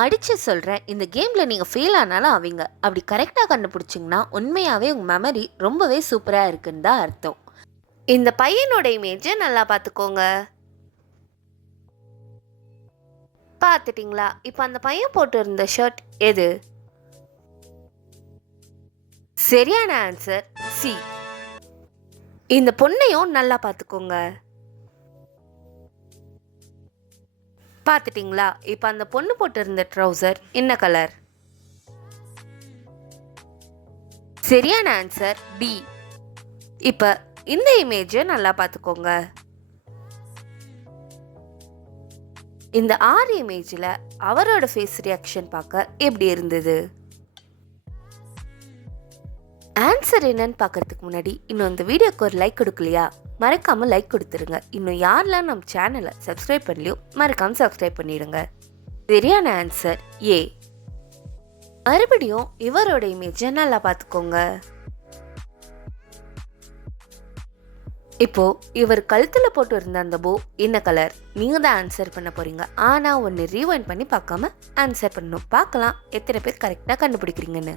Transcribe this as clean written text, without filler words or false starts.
அடிச்சு சொல்கிறேன், இந்த கேமில் நீங்கள் ஃபெயில் ஆனாலும் ஆவீங்க. அப்படி கரெக்டாக கண்டுபிடிச்சிங்கன்னா உண்மையாகவே உங்கள் மெமரி ரொம்பவே சூப்பராக இருக்குன்னு தான் அர்த்தம். இந்த பையனோட இமேஜை நல்லா பார்த்துக்கோங்க. பார்த்துட்டிங்களா? இப்போ அந்த பையன் போட்டு இருந்த ஷர்ட் எது? சரியான ஆன்சர் சி. இந்த பொண்ணையும் நல்லா பார்த்துக்கோங்க. பார்த்துட்டிங்களா? இப்போ அந்த பொண்ணு போட்டு இருந்த ட்ரௌசர் என்ன கலர்? சரியான ஆன்சர் டி. இப்போ இந்த இமேஜை நல்லா பார்த்துக்கோங்க. இந்த 6 இமேஜில் அவரோட ஃபேஸ் ரியாக்ஷன் பார்க்க எப்படி இருந்தது? ஆன்சர் என்னன்னு பார்க்கறதுக்கு முன்னாடி இன்னும் இந்த வீடியோக்கு ஒரு லைக் கொடுக்கலையா? மறக்காமல் லைக் கொடுத்துருங்க. இன்னும் யாரெல்லாம் நம்ம சேனலை சப்ஸ்கிரைப் பண்ணலையோ மறக்காமல் சப்ஸ்கிரைப் பண்ணிடுங்க. சரியான ஆன்சர் ஏ. மறுபடியும் இவரோட இமேஜை நல்லா பார்த்துக்கோங்க. இப்போ இவர் கழுத்தில் போட்டு இருந்த அந்த போ என்ன கலர்? நீங்கள் தான் ஆன்சர் பண்ண போறீங்க. ஆனால் ஒன்று ரீவைண்ட் பண்ணி பார்க்காம ஆன்சர் பண்ணணும். பார்க்கலாம் எத்தனை பேர் கரெக்டாக கண்டுபிடிக்கிறீங்கன்னு.